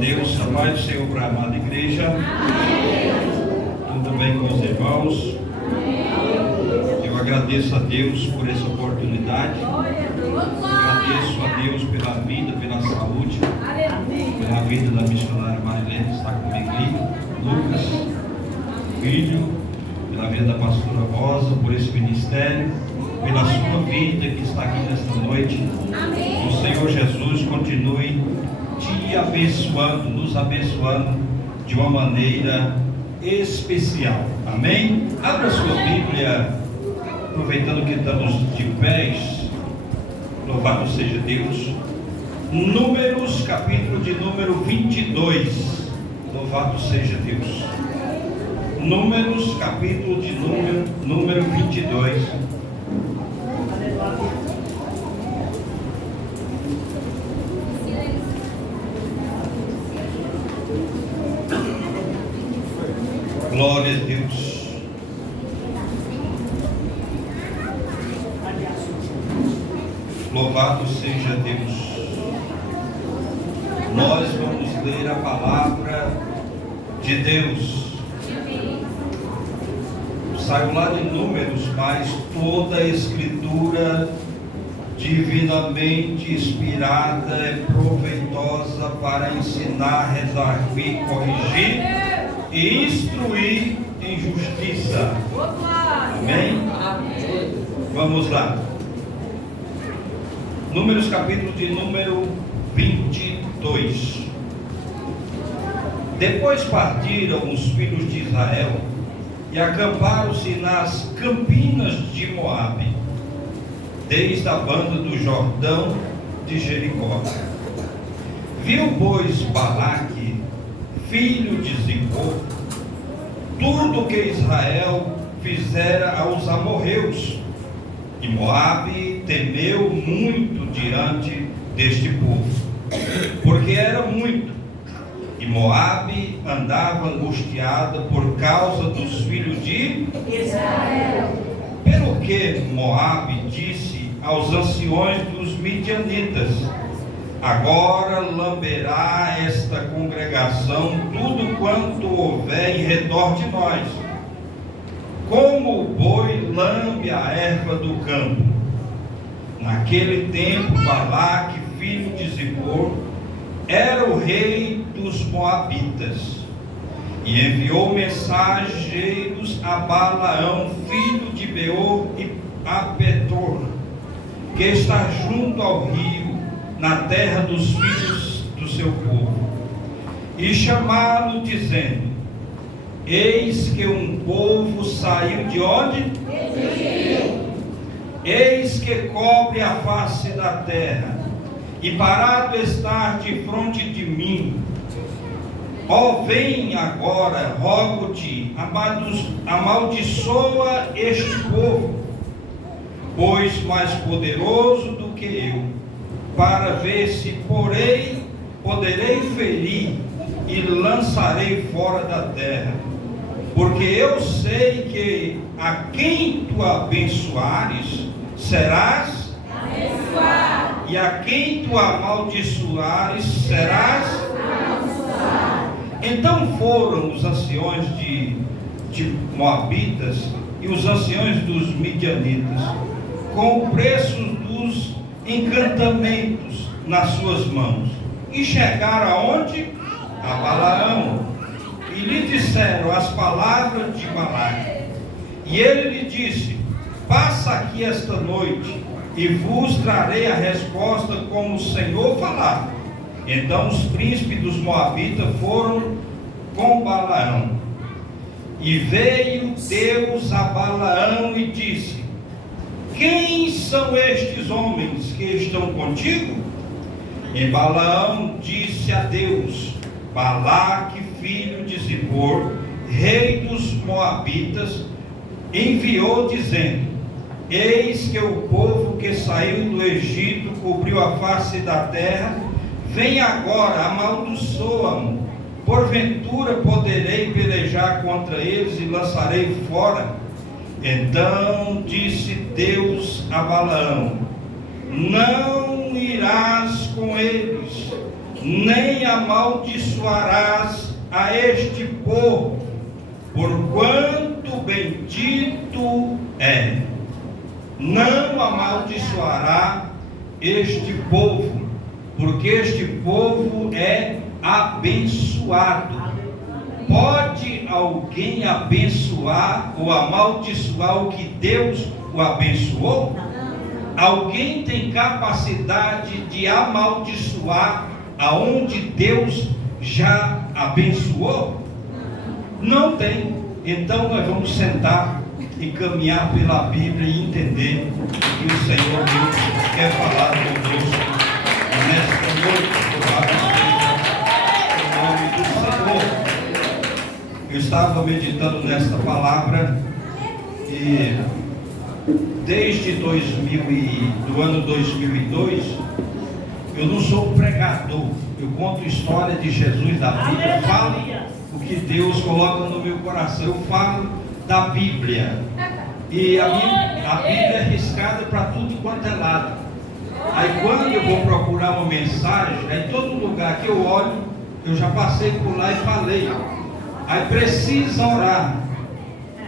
Deus, a paz do Senhor para a amada igreja. Amém. Tudo bem com os irmãos? Amém. Eu agradeço a Deus por essa oportunidade. Agradeço a Deus pela vida, pela saúde, pela vida da missionária Marilene que está comigo ali, Lucas, filho, pela vida da pastora Rosa, por esse ministério, pela sua vida que está aqui nesta noite. Amém. O Senhor Jesus continue te abençoando, nos abençoando de uma maneira especial. Amém? Abra sua Bíblia, aproveitando que estamos de pés. Louvado seja Deus. Números, capítulo de número 22. Louvado seja Deus. Números, capítulo de número 22. Glória a Deus. Louvado seja Deus. Nós vamos ler a palavra de Deus. Saiu lá de Números, mas toda a escritura divinamente inspirada é proveitosa para ensinar, redarguir, corrigir e instruir em justiça. Amém? Vamos lá. Números, capítulo de número 22. Depois partiram os filhos de Israel e acamparam-se nas campinas de Moabe, desde a banda do Jordão de Jericó. Viu, pois, Balaque, filho de Zippor, tudo que Israel fizera aos amorreus, e Moabe temeu muito diante deste povo, porque era muito, e Moabe andava angustiada por causa dos filhos de Israel. Pelo que Moabe disse aos anciões dos midianitas: agora lamberá esta congregação tudo quanto houver em redor de nós, como o boi lambe a erva do campo. Naquele tempo, Balaque, filho de Zippor, era o rei dos Moabitas, e enviou mensageiros a Balaão, filho de Beor, e a Petor, que está junto ao rio, na terra dos filhos do seu povo, e chamá-lo, dizendo: eis que um povo saiu de onde? Eis que cobre a face da terra, e parado está de fronte de mim. Ó, vem agora, rogo-te, amaldiçoa este povo, pois mais poderoso do que eu, para ver se poderei ferir e lançarei fora da terra. Porque eu sei que a quem tu abençoares, serás abençoado, e a quem tu amaldiçoares, serás amaldiçoado. Então foram os anciões de Moabitas e os anciões dos midianitas, com o preço dos encantamentos nas suas mãos, e chegaram aonde? A Balaão, e lhe disseram as palavras de Balaque. E ele lhe disse: passa aqui esta noite, e vos trarei a resposta como o Senhor falar. Então os príncipes dos Moabitas foram com Balaão. E veio Deus a Balaão e disse: quem são estes homens que estão contigo? E Balaão disse a Deus: Balaque, filho de Zippor, rei dos Moabitas, enviou dizendo: eis que o povo que saiu do Egito cobriu a face da terra, vem agora, amaldiçoa-me. Porventura poderei pelejar contra eles e lançarei fora? Então disse Deus a Balaão: não irás com eles, nem amaldiçoarás a este povo, porquanto bendito é. Não amaldiçoará este povo, porque este povo é abençoado. Pode alguém abençoar ou amaldiçoar o que Deus o abençoou? Alguém tem capacidade de amaldiçoar aonde Deus já abençoou? Não tem. Então nós vamos sentar e caminhar pela Bíblia e entender o que o Senhor Deus quer falar conosco nesta noite. Em nome do Senhor. Eu estava meditando nesta palavra e desde do ano 2002, eu não sou pregador, eu conto história de Jesus da Bíblia, falo o que Deus coloca no meu coração, eu falo da Bíblia, e a Bíblia é riscada para tudo quanto é lado. Aí quando eu vou procurar uma mensagem, em todo lugar que eu olho, eu já passei por lá e falei. Aí precisa orar,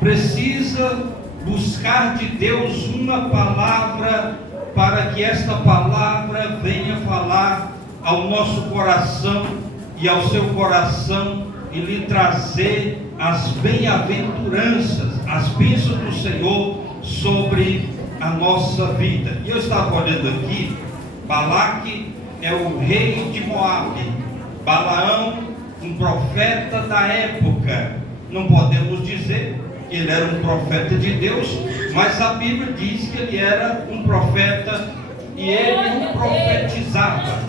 precisa buscar de Deus uma palavra, para que esta palavra venha falar ao nosso coração e ao seu coração e lhe trazer as bem-aventuranças, as bênçãos do Senhor sobre a nossa vida. E eu estava olhando aqui, Balaque é o rei de Moabe, Balaão, um profeta da época. Não podemos dizer que ele era um profeta de Deus, mas a Bíblia diz que ele era um profeta e ele o profetizava.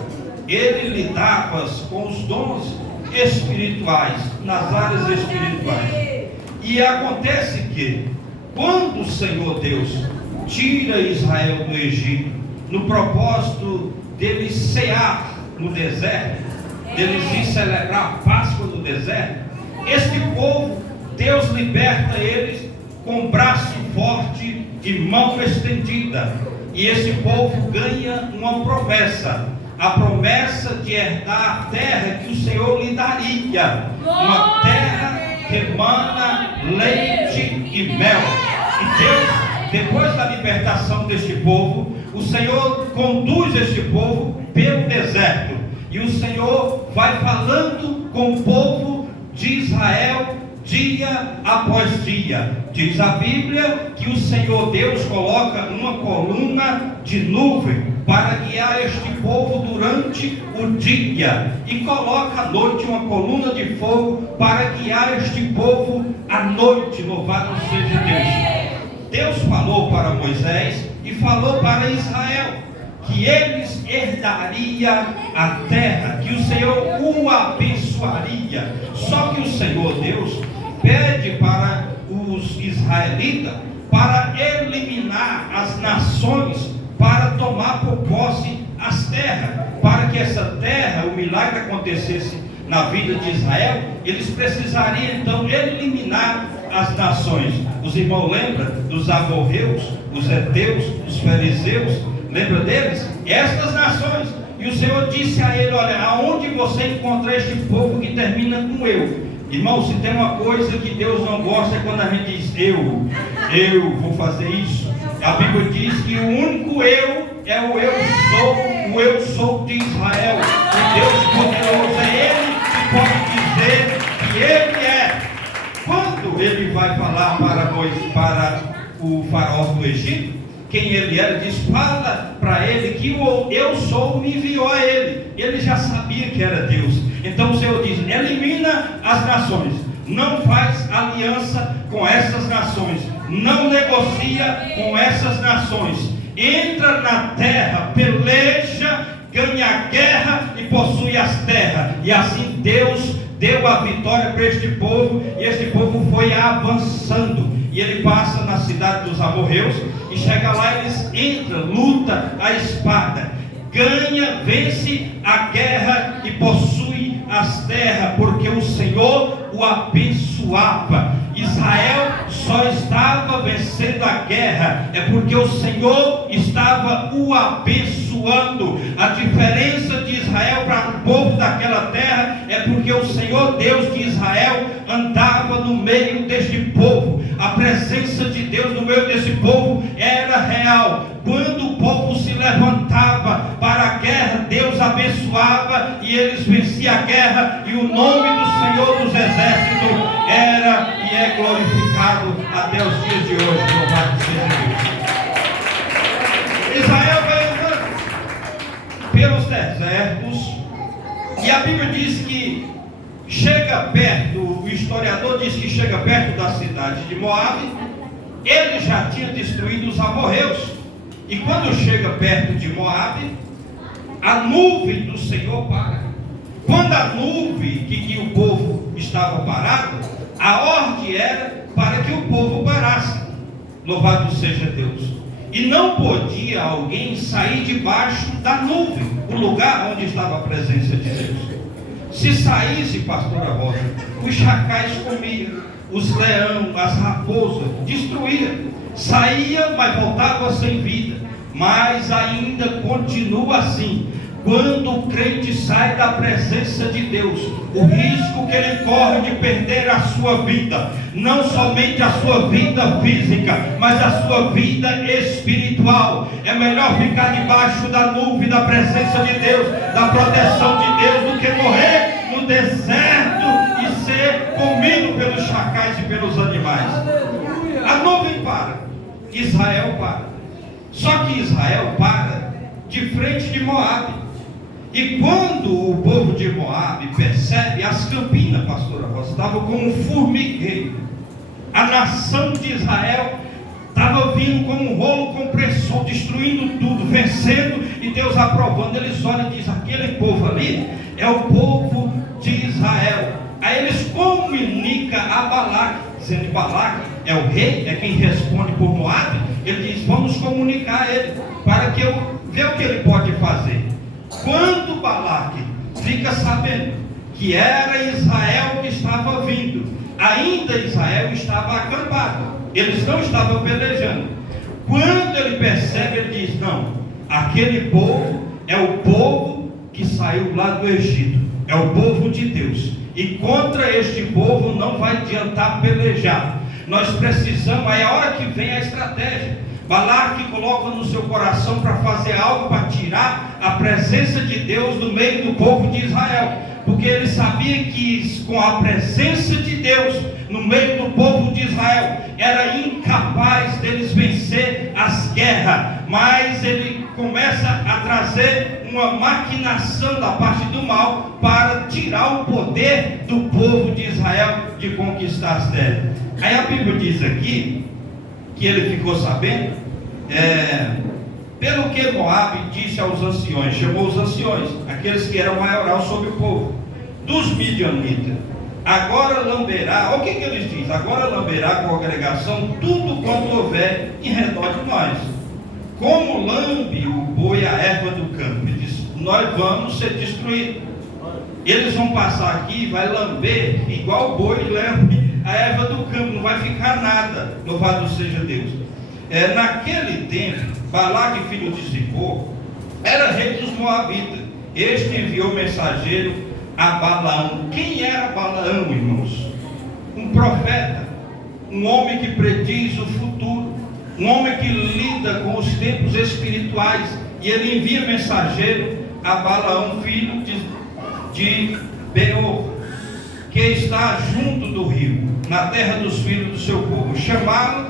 Ele lidava com os dons espirituais, nas áreas espirituais. E acontece que quando o Senhor Deus tira Israel do Egito, no propósito deles cear no deserto, deles ir celebrar a Páscoa no deserto, este povo, Deus liberta eles com braço forte e mão estendida, e esse povo ganha uma promessa, a promessa de herdar a terra que o Senhor lhe daria, uma terra que emana leite e mel. E Deus, depois da libertação deste povo, o Senhor conduz este povo pelo deserto, e o Senhor vai falando com o povo de Israel dia após dia. Diz a Bíblia que o Senhor Deus coloca uma coluna de nuvem para guiar este povo durante o dia, e coloca à noite uma coluna de fogo para guiar este povo à noite. Louvado seja Deus. Deus falou para Moisés e falou para Israel que eles herdariam a terra, que o Senhor o abençoaria. Só que o Senhor Deus pede para os israelitas para eliminar as nações, para tomar por posse as terras, para que essa terra, o milagre acontecesse na vida de Israel, eles precisariam então eliminar as nações. Os irmãos lembram dos amorreus, os heteus, os fariseus? Lembra deles? Estas nações. E o Senhor disse a ele: olha, aonde você encontrar este povo que termina com eu? Irmão, se tem uma coisa que Deus não gosta é quando a gente diz eu vou fazer isso. A Bíblia diz que o único eu é o eu sou de Israel. O Deus poderoso é Ele que pode dizer que Ele é. Quando Ele vai falar para o faraó do Egito quem ele era, diz: fala para ele que o eu sou me enviou a ele. Ele já sabia que era Deus. Então o Senhor diz: elimina as nações, não faz aliança com essas nações, não negocia com essas nações, entra na terra, peleja, ganha a guerra e possui as terras. E assim Deus deu a vitória para este povo, e este povo foi avançando, e ele passa na cidade dos amorreus, e chega lá, eles entram, luta a espada, ganha, vence a guerra e possui as terras, porque o Senhor o abençoava. Israel só estava vencendo a guerra é porque o Senhor estava o abençoando. A diferença de Israel para o povo daquela terra é porque o Senhor Deus de Israel andava no meio deste povo. A presença de Deus no meio desse povo era real. Quando o povo se levantava para a guerra, Deus abençoava e eles venciam a guerra, e o nome do Senhor dos Exércitos era e é glorificado até os dias de hoje. Louvado seja Deus. Israel vai andando pelos desertos, e a Bíblia diz que chega perto, o historiador diz que chega perto da cidade de Moabe. Ele já tinha destruído os amorreus, e quando chega perto de Moabe, a nuvem do Senhor para. Quando a nuvem que o povo estava parado, a ordem era para que o povo parasse. Louvado seja Deus. E não podia alguém sair debaixo da nuvem, o lugar onde estava a presença de Deus. Se saísse, pastora Rosa, os chacais comiam, os leões, as raposas, destruíam. Saía, mas voltava sem vida. Mas ainda continua assim. Quando o crente sai da presença de Deus, o risco que ele corre de perder a sua vida, não somente a sua vida física, mas a sua vida espiritual. É melhor ficar debaixo da nuvem da presença de Deus, da proteção de Deus, do que morrer no deserto e ser comido pelos chacais e pelos animais. A nuvem para, Israel para. Só que Israel para de frente de Moabe. E quando o povo de Moabe percebe, as campinas, pastora Rosa, estavam como um formigueiro. A nação de Israel estava vindo como um rolo compressor, destruindo tudo, vencendo, e Deus aprovando. Eles olham e dizem: aquele povo ali é o povo de Israel. Aí eles comunicam a Balaque, dizendo que Balaque é o rei, é quem responde por Moabe. Ele diz: vamos comunicar a ele, para que eu veja o que ele pode fazer. Quando Balaque fica sabendo que era Israel que estava vindo, ainda Israel estava acampado, eles não estavam pelejando. Quando ele percebe, ele diz: não, aquele povo é o povo que saiu lá do Egito, é o povo de Deus, e contra este povo não vai adiantar pelejar. Nós precisamos, aí é a hora que vem a estratégia. Balaque coloca no seu coração para fazer algo para tirar a presença de Deus do meio do povo de Israel, porque ele sabia que com a presença de Deus no meio do povo de Israel era incapaz deles vencer as guerras. Mas ele começa a trazer uma maquinação da parte do mal para tirar o poder do povo de Israel de conquistar as terras. Aí a Bíblia diz aqui que ele ficou sabendo, pelo que Moabe disse aos anciões, chamou os anciões, aqueles que eram maioral sobre o povo, dos midianitas: agora lamberá, olha o que eles dizem: agora lamberá a congregação tudo quanto houver em redor de nós, como lambe o boi a erva do campo. Ele diz: nós vamos ser destruídos. Eles vão passar aqui e vai lamber igual o boi lambe a erva do campo, não vai ficar nada. Louvado seja Deus. Naquele tempo, Balaque, filho de Zippor, era rei dos Moabitas. Este enviou mensageiro a Balaão. Quem era Balaão, irmãos? Um profeta, um homem que prediz o futuro, um homem que lida com os tempos espirituais. E ele envia mensageiro a Balaão, filho de Beor, que está junto do rio, na terra dos filhos do seu povo, chamá-lo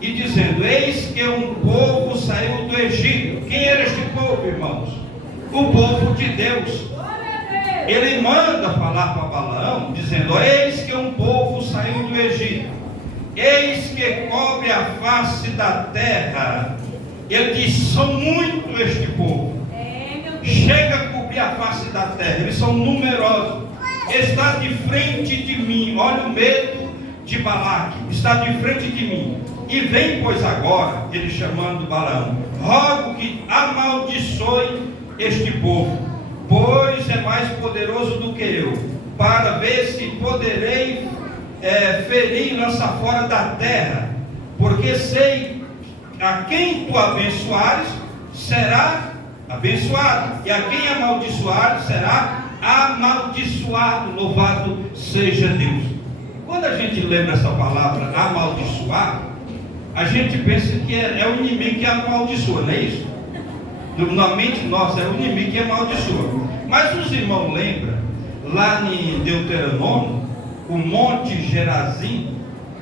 e dizendo: eis que um povo saiu do Egito. Quem era este povo, irmãos? O povo de Deus. Ele manda falar para Balaão, dizendo: eis que um povo saiu do Egito, eis que cobre a face da terra. Ele diz: são muito este povo, chega a cobrir a face da terra, eles são numerosos, está de frente de mim. Olha o medo de Balaque, está de frente de mim. E vem, pois, agora, ele chamando Balaão, rogo que amaldiçoe este povo, pois é mais poderoso do que eu, para ver se poderei ferir e lançar fora da terra, porque sei a quem tu abençoares será abençoado, e a quem amaldiçoares será amaldiçoado. Louvado seja Deus. Quando a gente lembra essa palavra amaldiçoar, a gente pensa que é o inimigo que amaldiçoa, não é isso? Na mente nossa é o inimigo que amaldiçoa. Mas os irmãos lembram, lá em Deuteronômio, o monte Gerazim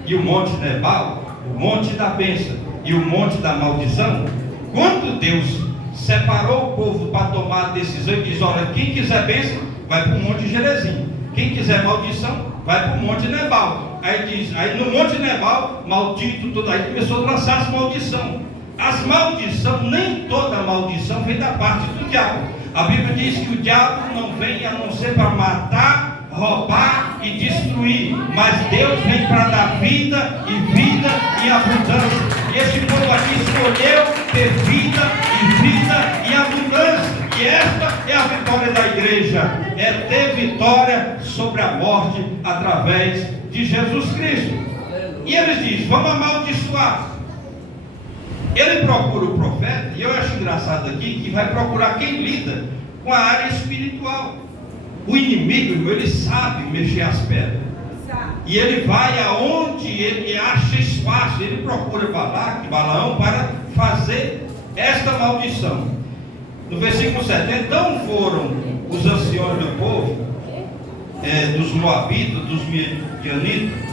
e o monte Nebal, o monte da bênção e o monte da maldição, quando Deus separou o povo para tomar a decisão e diz: olha, quem quiser bênção vai para o monte Gerazim, quem quiser maldição vai para o monte Nebal. Aí diz, aí no monte Nebal, maldito tudo, aí começou a lançar as maldições. As maldições, nem toda maldição vem da parte do diabo. A Bíblia diz que o diabo não vem a não ser para matar, roubar e destruir, mas Deus vem para dar vida e abundância. E esse povo aqui escolheu ter vida e abundância. E esta é a vitória da igreja, é ter vitória sobre a morte através de Jesus Cristo. E eles dizem: vamos amaldiçoar. Ele procura o profeta, e eu acho engraçado aqui que vai procurar quem lida com a área espiritual. O inimigo, irmão, ele sabe mexer as pedras. E ele vai aonde ele acha espaço. Ele procura Balaão para fazer esta maldição. No versículo 7, então foram os anciões do povo, dos Moabitas, dos Midianitas,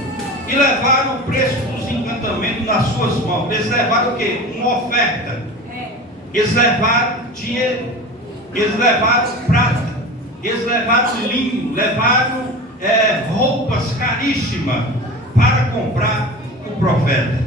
e levaram o preço dos encantamentos nas suas mãos. Eles levaram o quê? Uma oferta. Eles levaram dinheiro, eles levaram prata, eles levaram linho, levaram roupas caríssimas para comprar o profeta.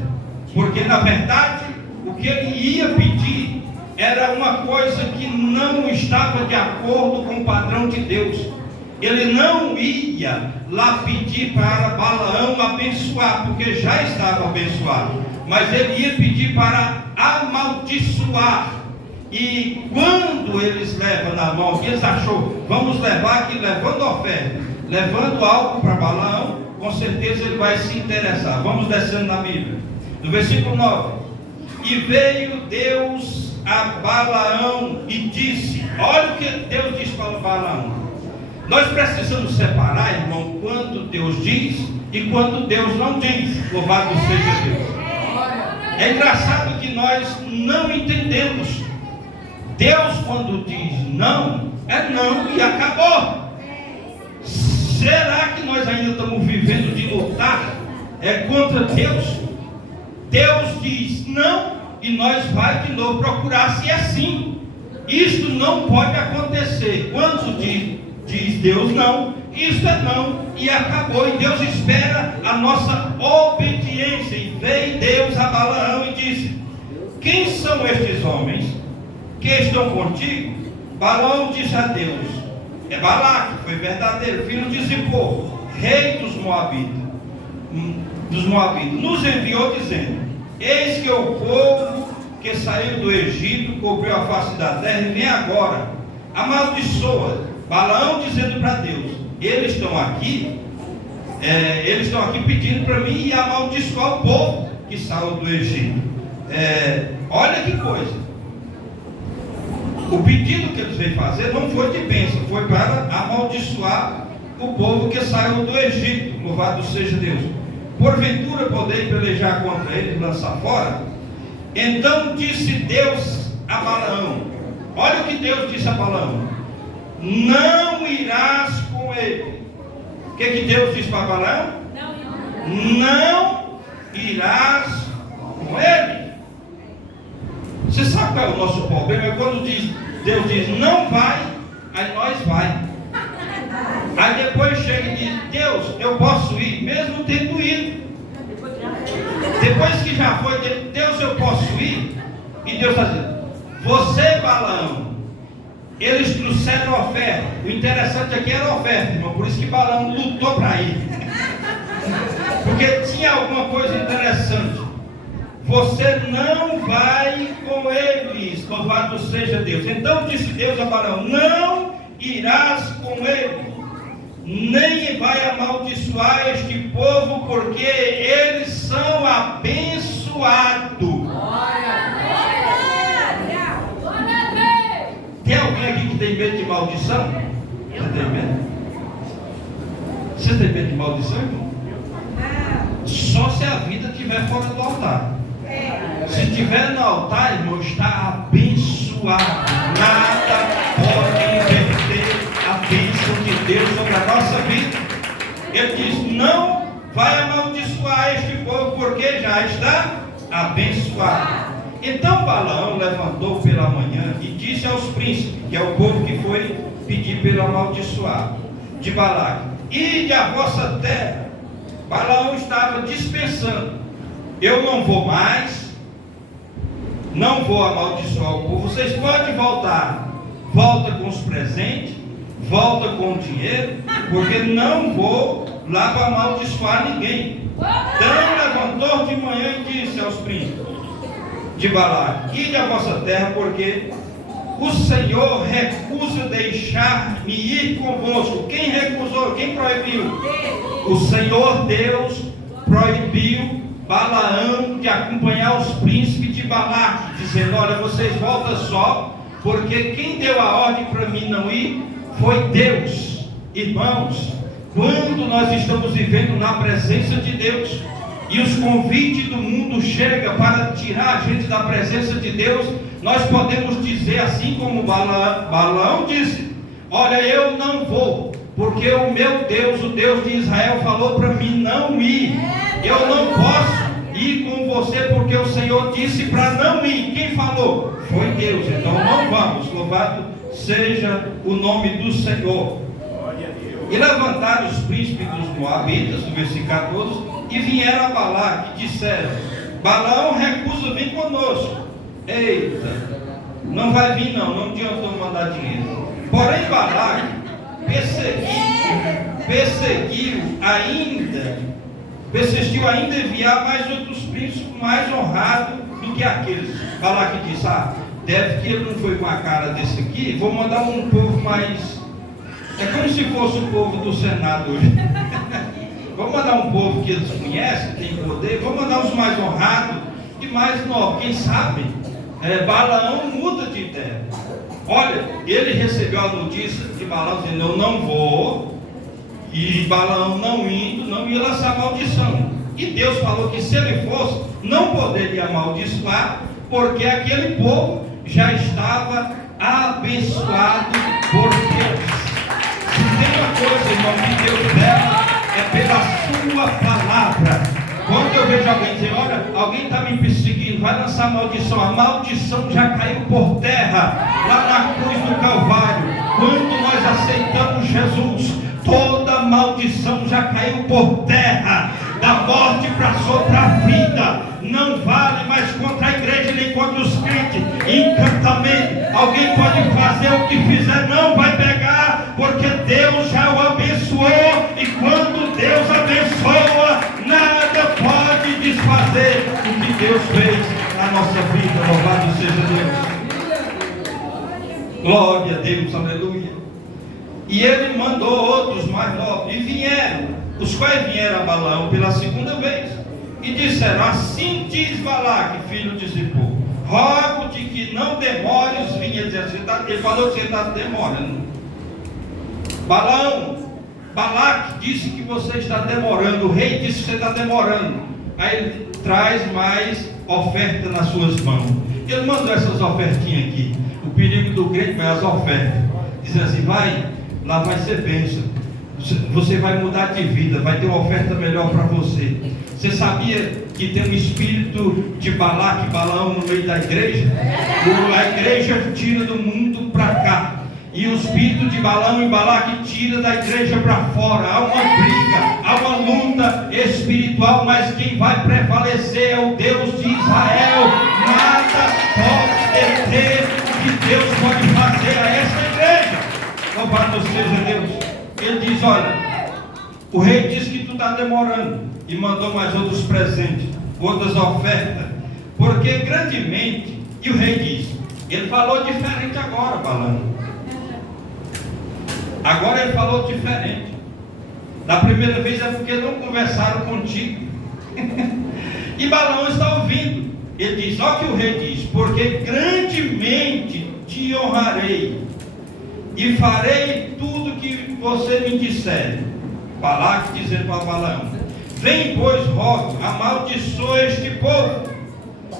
Porque na verdade o que ele ia pedir era uma coisa que não estava de acordo com o padrão de Deus. Ele não ia lá pedir para Balaão abençoar, porque já estava abençoado, mas ele ia pedir para amaldiçoar. E quando eles levam na mão, eles achou, vamos levar aqui, levando oferta, levando algo para Balaão, com certeza ele vai se interessar. Vamos descendo na Bíblia, no versículo 9: e veio Deus a Balaão e disse, olha o que Deus disse para Balaão. Nós precisamos separar, irmão, quando Deus diz e quando Deus não diz. Louvado seja Deus. É engraçado que nós não entendemos. Deus, quando diz não, é não e acabou. Será que nós ainda estamos vivendo de lutar contra Deus? Deus diz não e nós vai de novo procurar se é sim. Isto não pode acontecer. Quando diz Deus não, isso é não e acabou. E Deus espera a nossa obediência. E veio Deus a Balaão e disse, quem são estes homens que estão contigo? Balaão disse a Deus, é Balaque, foi verdadeiro, filho de Zippor, rei dos Moabitas, nos enviou dizendo, eis que o povo que saiu do Egito cobriu a face da terra e vem agora, amaldiçoa. Balaão dizendo para Deus, eles estão aqui pedindo para mim e amaldiçoar o povo que saiu do Egito. Olha que coisa. O pedido que eles veio fazer não foi de bênção, foi para amaldiçoar o povo que saiu do Egito. Louvado seja Deus. Porventura podei pelejar contra ele e lançar fora? Então disse Deus a Balaão, olha o que Deus disse a Balaão, não irás com ele. O que Deus disse para Balaão? Não irás com ele. Você sabe qual é o nosso problema? É quando Deus diz não vai, aí nós vai. Aí depois chega e diz, Deus, eu posso ir, mesmo tendo ido. Depois que já foi, Deus, eu posso ir. E Deus está dizendo, você, Balaão, eles trouxeram a oferta. O interessante aqui era a oferta, irmão. Por isso que Balaão lutou para ir. Porque tinha alguma coisa interessante. Você não vai com eles. Louvado seja Deus. Então disse Deus a Balaão, não irás com eles, nem vai amaldiçoar este povo, porque eles são abençoados. Tem alguém aqui que tem medo de maldição? Você tem medo? Você tem medo de maldição, irmão? Só se a vida estiver fora do altar. Se estiver no altar, irmão, está abençoado. Nada pode inverter a bênção de Deus sobre a nossa vida. Ele diz: não vai amaldiçoar este povo, porque já está abençoado. Então Balaão levantou pela manhã e disse aos príncipes, que é o povo que foi pedir pelo amaldiçoado, de Balaque: ide à vossa terra. Balaão estava dispensando: eu não vou mais, não vou amaldiçoar o povo, vocês podem voltar. Volta com os presentes, volta com o dinheiro, porque não vou lá para amaldiçoar ninguém. Então levantou de manhã e disse aos príncipes de Balaque: ide à vossa terra, porque o Senhor recusa deixar-me ir convosco. Quem recusou? Quem proibiu? O Senhor Deus proibiu Balaão de acompanhar os príncipes de Balaque, dizendo: olha, vocês voltam só, porque quem deu a ordem para mim não ir foi Deus. Irmãos, quando nós estamos vivendo na presença de Deus e os convites do mundo chegam para tirar a gente da presença de Deus, nós podemos dizer assim como Balaão disse: olha, eu não vou, porque o meu Deus, o Deus de Israel, falou para mim não ir. Eu não posso ir com você, porque o Senhor disse para não ir. Quem falou? Foi Deus. Então não vamos. Louvado seja o nome do Senhor. E levantaram os príncipes dos Moabitas, no versículo 14, e vieram a Balaque e disseram: Balaão recusa vir conosco. Eita, não vai vir não adiantou mandar dinheiro. Porém Balaque persistiu ainda enviar mais outros príncipes mais honrados do que aqueles. Balaque disse: deve que ele não foi com a cara desse aqui, vou mandar um povo mais... É como se fosse o povo do Senado hoje. Vou mandar um povo que eles conhecem, tem poder, vou mandar os mais honrados e mais novos. Quem sabe Balaão muda de ideia. Olha, ele recebeu a notícia de Balaão dizendo: eu não vou. E Balaão não indo, não ia lançar maldição. E Deus falou que se ele fosse, não poderia amaldiçoar, porque aquele povo já estava abençoado por Deus. Se tem uma coisa, irmão, que Deus dela, é pela sua palavra. Quando eu vejo alguém dizer: olha, alguém está me perseguindo, vai lançar maldição, a maldição já caiu por terra, lá na cruz do Calvário. Quando nós aceitamos Jesus, toda maldição já caiu por terra. Da morte passou para a vida. Não vale mais contra a igreja nem contra os crentes. Encantamento, alguém pode fazer o que fizer, não vai pegar, porque Deus já o abençoou. E quando Deus abençoa, nada pode desfazer o que Deus fez na nossa vida. Louvado seja Deus. Glória a Deus, aleluia. E ele mandou outros mais novos, e vieram, os quais vieram a Balaão pela segunda vez, e disseram: assim diz Balaque, filho de Zippor, rogo-te que não demores vir. Ele falou que você está demorando. Balaque disse que você está demorando, o rei disse que você está demorando. Aí ele traz mais oferta nas suas mãos. Ele mandou essas ofertinhas aqui. O perigo do crente é as ofertas. Diz assim: lá vai ser bênção, você vai mudar de vida, vai ter uma oferta melhor para você. Você sabia que tem um espírito de Balaque, Balaão no meio da igreja? A igreja tira do mundo para cá, e o espírito de Balaão e Balaque tira da igreja para fora. Há uma briga, há uma luta espiritual, mas quem vai prevalecer é o Deus de Israel. Nada pode deter o que Deus pode fazer a esta igreja. Louvado seja Deus. Ele diz: olha, o rei disse que tu está demorando, e mandou mais outros presentes, outras ofertas, porque grandemente. E o rei disse, ele falou diferente agora, Balaão. Agora ele falou diferente. Da primeira vez é porque não conversaram contigo. E Balaão está ouvindo. Ele diz, olha o que o rei diz: porque grandemente te honrarei e farei tudo que você me disser. Balaque dizendo para Balaão: vem, pois, rogo, amaldiçoa este povo.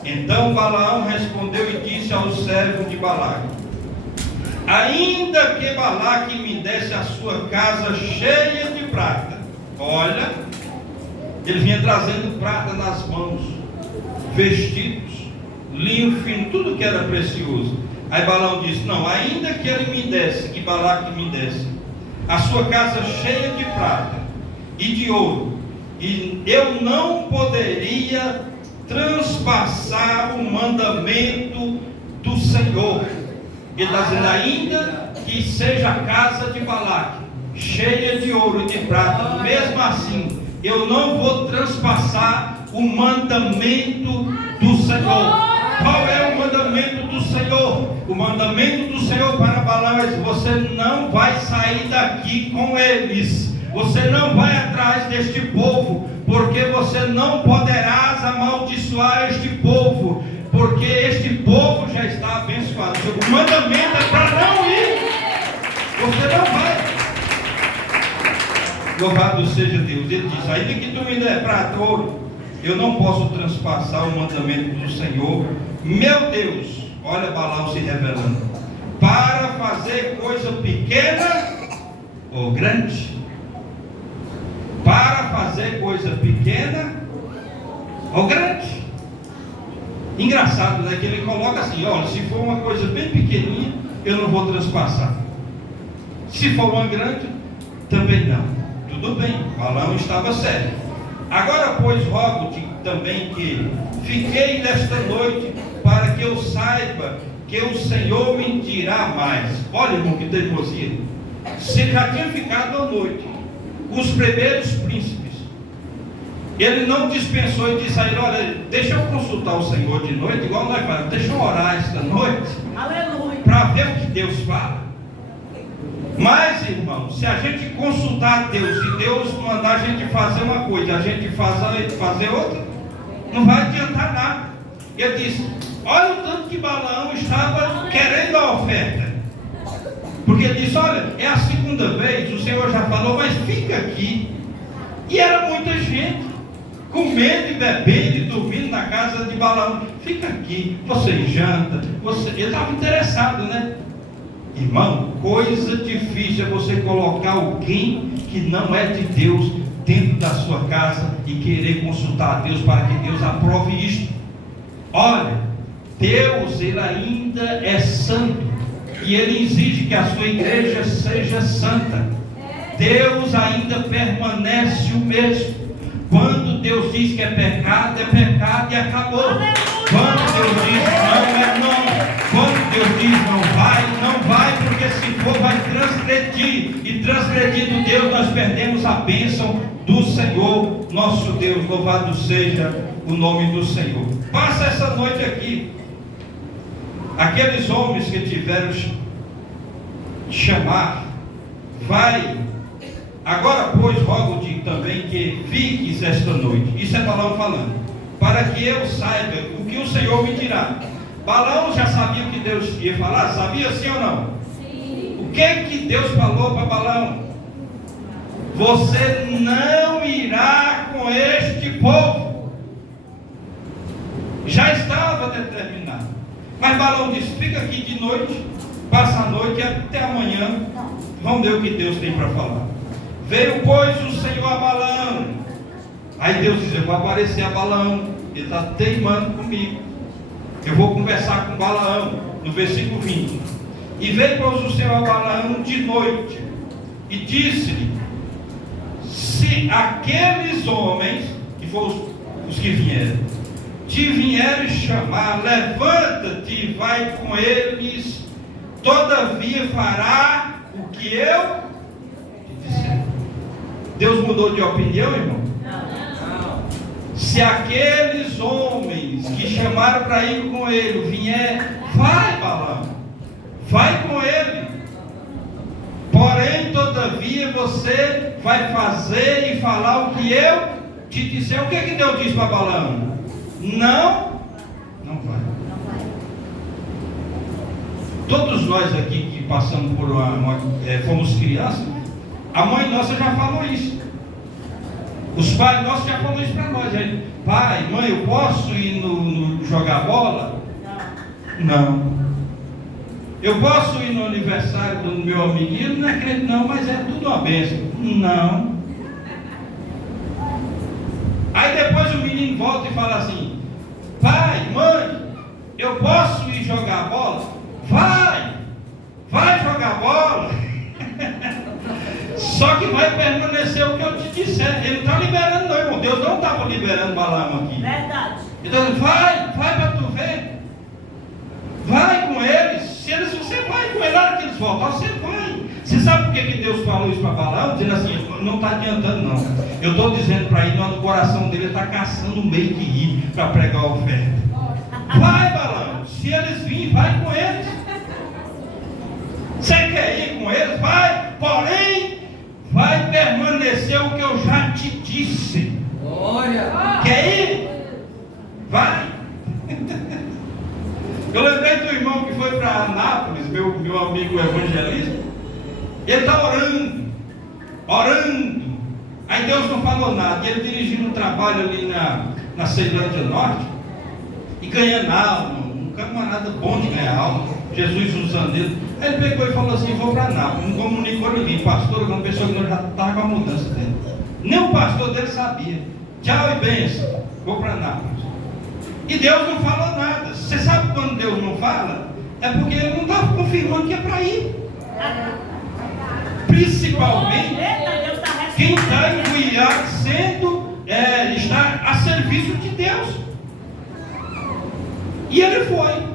Então Balaão respondeu e disse ao servo de Balaque: ainda que Balaque me desse a sua casa cheia de prata. Olha, ele vinha trazendo prata nas mãos, vestidos, linho fino, tudo que era precioso. Aí Balaão disse: não, ainda que ele me desse, que Balaque me desse a sua casa cheia de prata e de ouro, e eu não poderia transpassar o mandamento do Senhor. Ele está dizendo: ainda que seja a casa de Balaque cheia de ouro e de prata, mesmo assim eu não vou transpassar o mandamento do Senhor. Qual é o mandamento do Senhor? O mandamento do Senhor para Balaão é: você não vai sair daqui com eles, você não vai atrás deste povo, porque você não poderás amaldiçoar este povo, porque este povo já está abençoado. O mandamento é para não ir, você não vai. Louvado seja Deus. Ele diz: ainda que tu me der prata, ouro, eu não posso transpassar o mandamento do Senhor, meu Deus. Olha Balaão se revelando: para fazer coisa pequena ou grande. Para fazer coisa pequena ou grande. Engraçado, né? Que ele coloca assim: olha, se for uma coisa bem pequenininha, eu não vou transpassar. Se for uma grande, também não. Tudo bem, Balaão estava sério. Agora, pois, rogo-te também que fiquei nesta noite, para que eu saiba que o Senhor me dirá mais. Olha, irmão, que teimosia. Você já tinha ficado a noite. Os primeiros príncipes, ele não dispensou e disse a ele: olha, deixa eu consultar o Senhor de noite, igual nós falamos, deixa eu orar esta noite, para ver o que Deus fala. Mas, irmão, se a gente consultar Deus e Deus mandar a gente fazer uma coisa, a gente fazer outra, não vai adiantar nada. Ele disse: olha o tanto que Balaão estava querendo a oferta, porque ele disse: olha, é a segunda vez, o Senhor já falou, mas fica aqui. E era muita gente, comendo e bebendo e dormindo na casa de Balaão. Fica aqui, você janta, ele estava interessado, né? Irmão, coisa difícil é você colocar alguém que não é de Deus dentro da sua casa e querer consultar a Deus para que Deus aprove isto. Olha, Deus, ele ainda é santo, e ele exige que a sua igreja seja santa. Deus ainda permanece o mesmo. Quando Deus diz que é pecado e acabou. Quando Deus diz não, é não. Quando Deus diz não vai, porque se for vai transgredir, e transgredindo Deus nós perdemos a bênção do Senhor nosso Deus. Louvado seja o nome do Senhor. Passa essa noite aqui. Aqueles homens que tiveram chamar, vai. Agora, pois, rogo-te também que fiques esta noite. Isso é Balaão falando, para que eu saiba o que o Senhor me dirá. Balaão já sabia o que Deus ia falar? Sabia, sim ou não? Sim. O que Deus falou para Balaão? Você não irá com este povo. Já estava determinado. Mas Balaão disse: fica aqui de noite, passa a noite e até amanhã vamos ver o que Deus tem para falar. Veio, pois, o Senhor a Balaão. Aí Deus disse: eu vou aparecer a Balaão, ele está teimando comigo, eu vou conversar com Balaão. No versículo 20: e veio, pois, o Senhor a Balaão de noite e disse-lhe: se aqueles homens, que foram os que vieram, te vierem chamar, levanta-te e vai com eles, todavia fará o que eu te disser. Deus mudou de opinião, irmão? Não. Se aqueles homens que chamaram para ir com ele vier, vai, Balaão, vai com ele. Porém, todavia você vai fazer e falar o que eu te disser. O que Deus disse para Balaão? Não vai. Todos nós aqui que passamos por fomos crianças, a mãe nossa já falou isso. Os pais nossos já falaram isso para nós. Pai, mãe, eu posso ir no jogar bola? Não. Eu posso ir no aniversário do meu amiguinho? Não acredito não, mas é tudo uma bênção. Não. Aí depois o menino volta e fala assim: pai, mãe, eu posso ir jogar bola? Vai jogar bola. Só que vai permanecer o que eu te disser. Ele não está liberando não, irmão. Deus não estava liberando Balaão aqui. Verdade. Então vai para tu ver. Vai com eles. Se você vai com eles, na hora que eles voltar, você vai. Você sabe por que Deus falou isso para Balaão? Dizendo assim, não está adiantando não. Eu estou dizendo para ele, no coração dele, ele está caçando um meio que ir para pregar a oferta. Vai, Balaão. Se eles virem, vai com eles. Você quer ir com eles? Vai. Porém, vai permanecer o que eu já te disse. Glória. Quer ir? Vai. Eu lembrei do irmão que foi para Anápolis, meu amigo evangelista. Ele está orando. Aí Deus não falou nada. E ele dirigindo um trabalho ali na Ceilândia Norte e ganhando alma. Um camarada bom de ganhar alma. Jesus usando ele. Aí ele pegou e falou assim: vou para Anápolis. Não comunicou ninguém. Pastor, uma pessoa que já estava com a mudança dele. Nem o pastor dele sabia. Tchau e bênção. Vou para Anápolis. E Deus não falou nada. Você sabe quando Deus não fala? É porque ele não estava confirmando que é para ir. Principalmente quem está enviado está a serviço de Deus. E ele foi.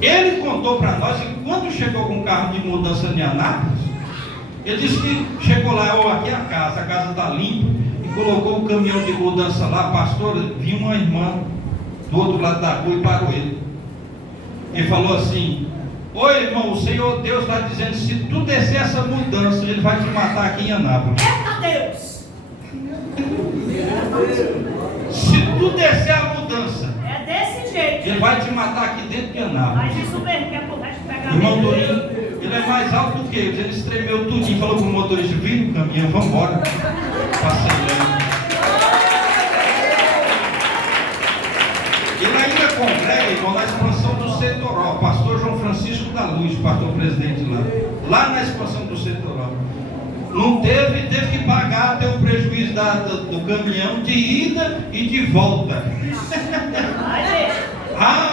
Ele contou para nós que quando chegou com o carro de mudança em Anápolis, ele disse que chegou lá: aqui é a casa está limpa. Colocou o caminhão de mudança lá, pastor, viu uma irmã do outro lado da rua e parou ele. Ele falou assim: oi irmão, o Senhor Deus está dizendo, se tu descer essa mudança, Ele vai te matar aqui em Anápolis. Eita Deus! Se tu descer a mudança, é desse jeito. Ele vai te matar aqui dentro de Anápolis. Mas isso mesmo, que é por resto pegar. Irmão Torinho, ele é mais alto do que ele. Ele estremeu tudo e falou para o motorista: vira o caminhão, vamos embora. Ele ainda congrega, irmão, na expansão do Setoró. Pastor João Francisco da Luz, pastor presidente lá na expansão do Setoró. Não teve que pagar até o prejuízo do caminhão de ida e de volta.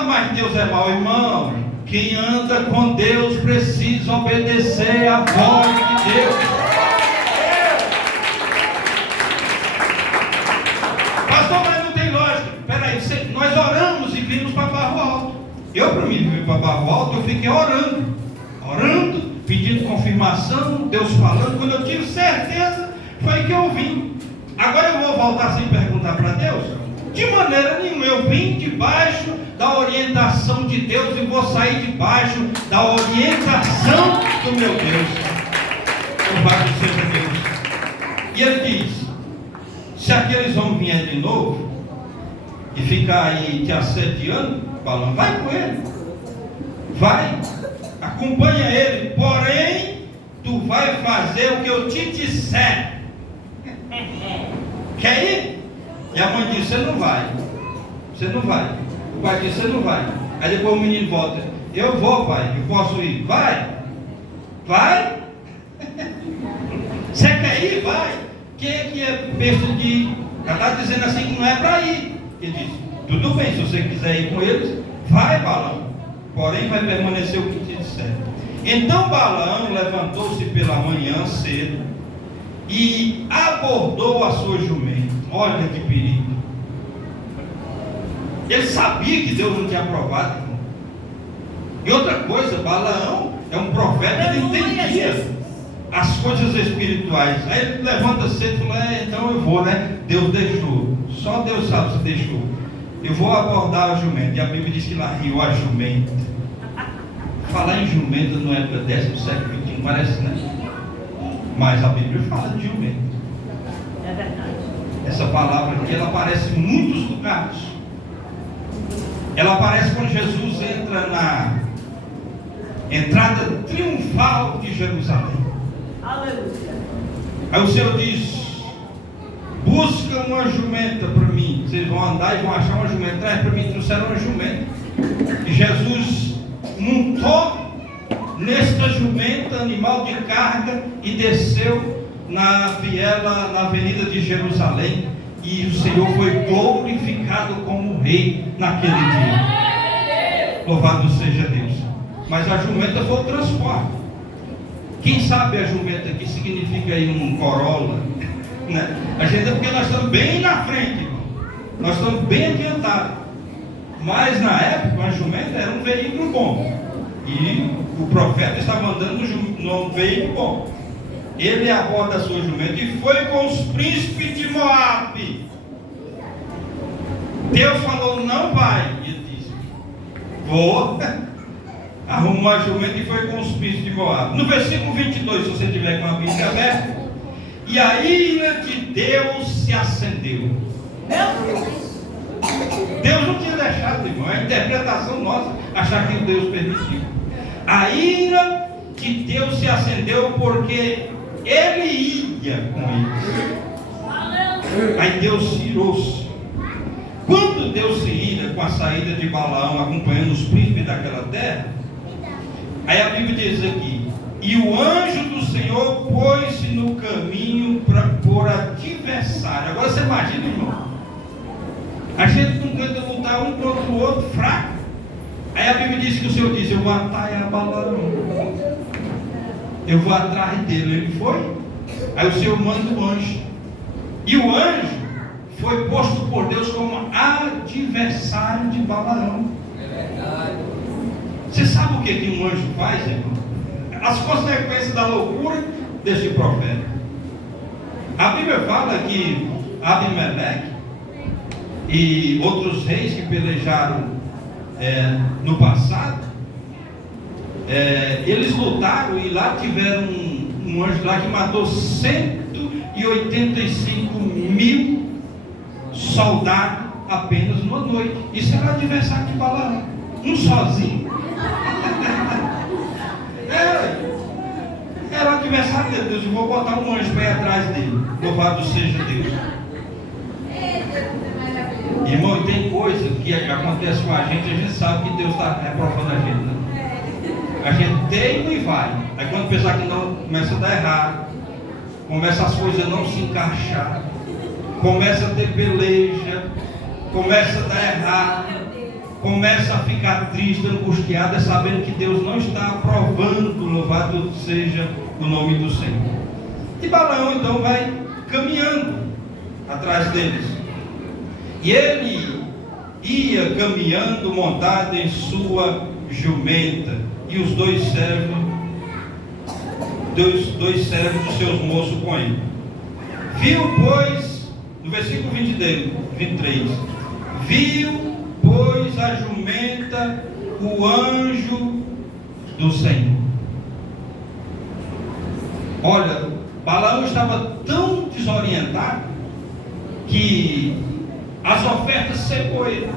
Mas Deus é mau, irmão. Quem anda com Deus precisa obedecer à voz de Deus. Pastor, mas não tem lógica. Peraí, nós oramos e vimos para Barro Alto. Eu, para mim, vir para Barro Alto, eu fiquei orando, pedindo confirmação, Deus falando. Quando eu tive certeza, foi que eu vim. Agora eu vou voltar sem perguntar para Deus? De maneira nenhuma. Eu vim debaixo da orientação de Deus e vou sair debaixo da orientação do meu Deus. Louvado seja Deus. E ele diz: se aqueles homens vierem de novo e ficar aí te assediando, Balaão, vai com ele. Vai, acompanha ele. Porém, tu vai fazer o que eu te disser. Quer ir? E a mãe disse: você não vai. Você não vai. O pai disse: você não vai. Aí depois o menino volta: eu vou, pai, eu posso ir. Vai. Você quer ir? Vai. Quem é que é besta de ir? Ela está dizendo assim que não é para ir. Ele disse: tudo bem, se você quiser ir com eles, vai, Balaão. Porém vai permanecer o que te disser. Então Balaão levantou-se pela manhã cedo e abordou a sua jumenta. Olha que perigo. Ele sabia que Deus não tinha aprovado, irmão. E outra coisa, Balaão é um profeta, ele entendia as coisas espirituais. Aí ele levanta cedo e fala: então eu vou, né? Deus deixou. Só Deus sabe se deixou. Eu vou abordar a jumenta. E a Bíblia diz que lá riu a jumenta. Falar em jumenta não é dessa do século XXI, parece, né? Mas a Bíblia fala de jumento. É verdade. Essa palavra aqui, ela aparece em muitos lugares. Ela aparece quando Jesus entra na entrada triunfal de Jerusalém. Aleluia. Aí o Senhor diz: busca uma jumenta para mim. Vocês vão andar e vão achar uma jumenta. Traz para mim, trouxeram uma jumenta. E Jesus montou nesta jumenta, animal de carga, e desceu na viela, na avenida de Jerusalém. E o Senhor foi glorificado como rei naquele dia. Louvado seja Deus. Mas a jumenta foi o transporte. Quem sabe a jumenta que significa aí um Corolla, né? A gente é porque nós estamos bem na frente, irmão. Nós estamos bem adiantados. Mas na época a jumenta era um veículo bom. E o profeta estava andando num veículo bom. Ele aborda a sua jumenta e foi com os príncipes de Moabe. Deus falou: não vai. E ele disse: vou. Arrumou a jumenta e foi com os príncipes de Moabe. No versículo 22, se você tiver com a Bíblia aberta, e a ira de Deus se acendeu. Deus não tinha deixado, irmão. É a interpretação nossa achar que Deus permitiu. A ira de Deus se acendeu porque ele ia com eles. Aí Deus se irou-se. Quando Deus se ira com a saída de Balaão acompanhando os príncipes daquela terra, aí a Bíblia diz aqui: e o anjo do Senhor pôs-se no caminho por adversário. Agora você imagina, irmão, a gente não tenta lutar um contra o outro fraco. Aí a Bíblia diz que o Senhor diz: eu vou atalhar Balaão, eu vou atrás dele. Ele foi. Aí o Senhor manda o anjo, e o anjo foi posto por Deus como adversário de Balaão. É verdade. Você sabe o que um anjo faz, irmão? As consequências da loucura desse profeta. A Bíblia fala que Abimeleque e outros reis que pelejaram no passado, eles lutaram e lá tiveram um anjo lá que matou 185 mil soldados apenas numa noite. Isso era adversário de Balaão, um sozinho. Era o adversário de Deus. Eu vou botar um anjo para ir atrás dele. Louvado seja Deus. Irmão, e tem coisa que acontece com a gente sabe que Deus está reprovando a gente, né? A gente teima e vai. Aí quando pensar que não, começa a dar errado, começa as coisas a não se encaixar, começa a ter peleja, começa a dar errado, começa a ficar triste, angustiada, sabendo que Deus não está aprovando. Louvado seja o nome do Senhor. E Balaão então vai caminhando atrás deles. E ele ia caminhando montado em sua jumenta, e os dois servos dos seus moços com ele. Viu, pois, no versículo 23, viu, pois, a jumenta o anjo do Senhor. Olha, Balaão estava tão desorientado que as ofertas cegou ele.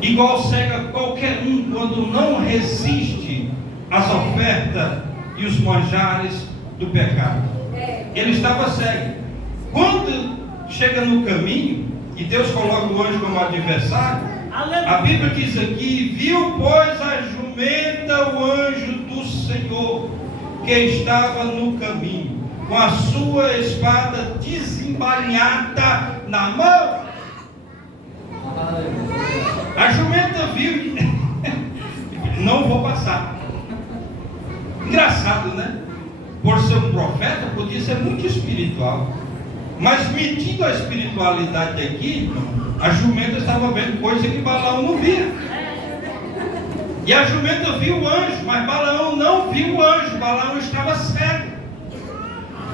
Igual cega qualquer um quando não resiste às ofertas e os manjares do pecado. Ele estava cego. Quando chega no caminho e Deus coloca o anjo como adversário, a Bíblia diz aqui: viu, pois, a jumenta o anjo do Senhor, que estava no caminho, com a sua espada desembainhada na mão. A jumenta viu e não vou passar. Engraçado, né? Por ser um profeta, podia ser muito espiritual. Mas medindo a espiritualidade aqui, a jumenta estava vendo coisa que Balaão não via. E a jumenta viu o anjo, mas Balaão não viu o anjo. Balaão estava cego.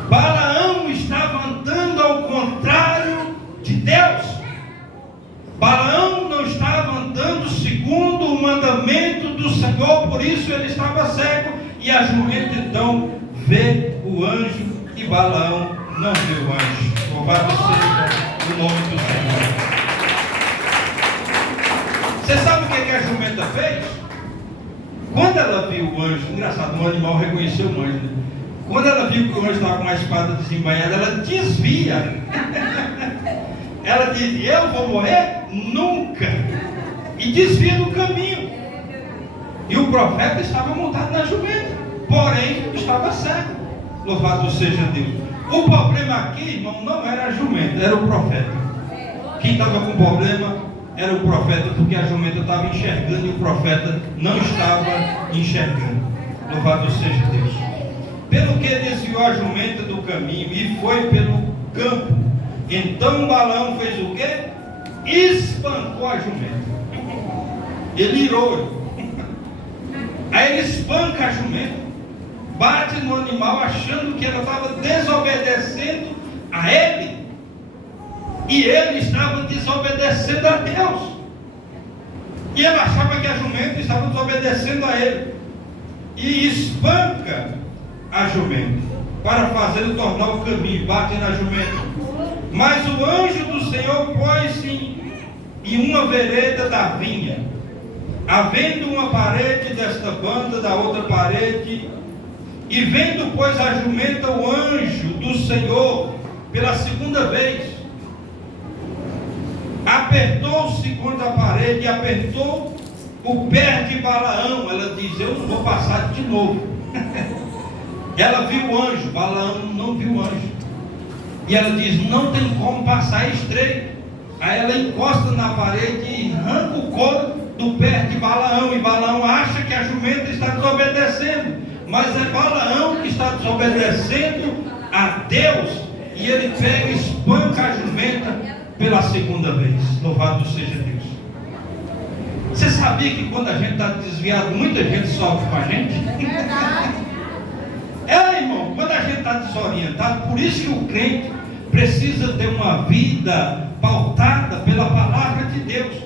Balaão estava andando ao contrário de Deus. Balaão não estava andando segundo o mandamento do Senhor, por isso ele estava cego. E a jumenta então vê o anjo e Balaão não vê o anjo. Louvado seja o nome do Senhor. Você sabe o que a jumenta fez? Quando ela viu o anjo, engraçado, um animal reconheceu o anjo, né? Quando ela viu que o anjo estava com uma espada desembainhada, ela desvia. Ela diz: eu vou morrer? Nunca. E desvia do caminho. E o profeta estava montado na jumenta, porém estava cego. Louvado seja Deus. O problema aqui, irmão, não era a jumenta, era o profeta. Quem estava com problema era o profeta, porque a jumenta estava enxergando e o profeta não estava enxergando. Louvado seja Deus. Pelo que desviou a jumenta do caminho e foi pelo campo. Então Balaão fez o quê? Espancou a jumenta. Ele irou. Aí ele espanca a jumenta, bate no animal achando que ela estava desobedecendo a ele. E ele estava desobedecendo a Deus. E ele achava que a jumenta estava desobedecendo a ele. E espanca a jumenta para fazê-lo tornar o caminho, bate na jumenta. Mas o anjo do Senhor pôs-se em uma vereda da vinha, havendo uma parede desta banda, da outra parede, e vendo, pois, a jumenta o anjo do Senhor pela segunda vez, apertou-se contra a parede e apertou o pé de Balaão. Ela diz: eu não vou passar de novo. Ela viu o anjo, Balaão não viu o anjo. E ela diz: não tem como passar, é estreito. Aí ela encosta na parede e arranca o couro do pé de Balaão. E Balaão acha que a jumenta está desobedecendo, mas é Balaão que está desobedecendo a Deus. E ele pega e espanca a jumenta pela segunda vez. Louvado seja Deus. Você sabia que quando a gente está desviado, muita gente sofre com a gente? É verdade. Irmão, quando a gente está desorientado, por isso que o crente precisa ter uma vida pautada pela palavra de Deus.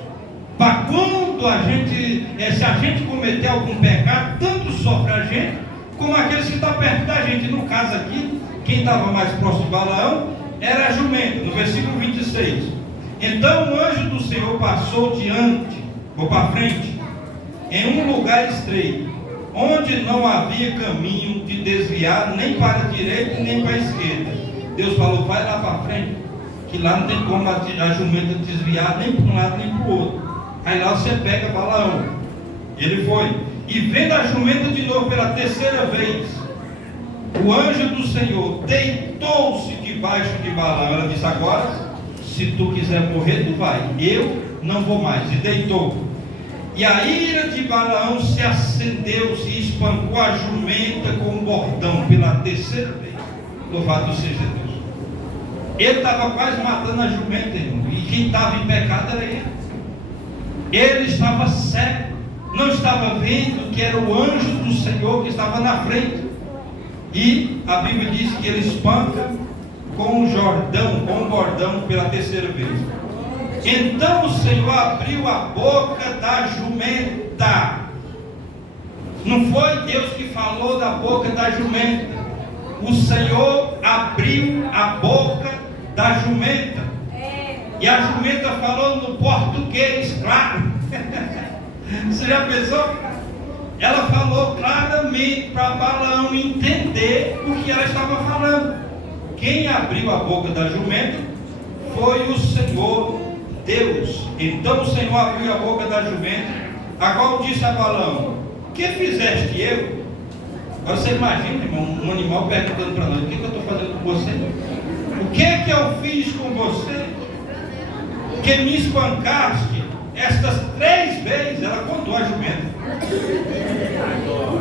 Para quando a gente, se a gente cometer algum pecado, tanto sofre a gente, como aqueles que estão perto da gente. No caso aqui, quem estava mais próximo de Balaão era a jumenta, no versículo 26. Então o anjo do Senhor passou diante, ou para frente, em um lugar estreito, onde não havia caminho de desviar nem para a direita nem para a esquerda. Deus falou: vai lá para frente, que lá não tem como a jumenta desviar nem para um lado nem para o outro. Aí lá você pega Balaão. Ele foi, e vendo a jumenta de novo pela terceira vez, o anjo do Senhor deitou-se debaixo de Balaão. Ela disse: agora, se tu quiser morrer, tu vai, eu não vou mais. E deitou. E a ira de Balaão se acendeu-se e espancou a jumenta com um bordão pela terceira vez. Louvado seja Deus. Ele estava quase matando a jumenta, irmão. E quem estava em pecado era ele. Ele estava cego, não estava vendo que era o anjo do Senhor que estava na frente. E a Bíblia diz que ele espanca com um bordão pela terceira vez. Então o Senhor abriu a boca da jumenta. Não foi Deus que falou da boca da jumenta. O Senhor abriu a boca da jumenta. E a jumenta falou no português, claro. Você já pensou? Ela falou claramente para Balaão entender o que ela estava falando. Quem abriu a boca da jumenta foi o Senhor Deus. Então o Senhor abriu a boca da jumenta, a qual disse a Balaão: que fizeste eu? Agora você imagina, irmão, um animal perguntando para nós: o que eu estou fazendo com você? O que é que eu fiz com você? Que me espancaste estas 3 vezes. Ela contou a jumenta.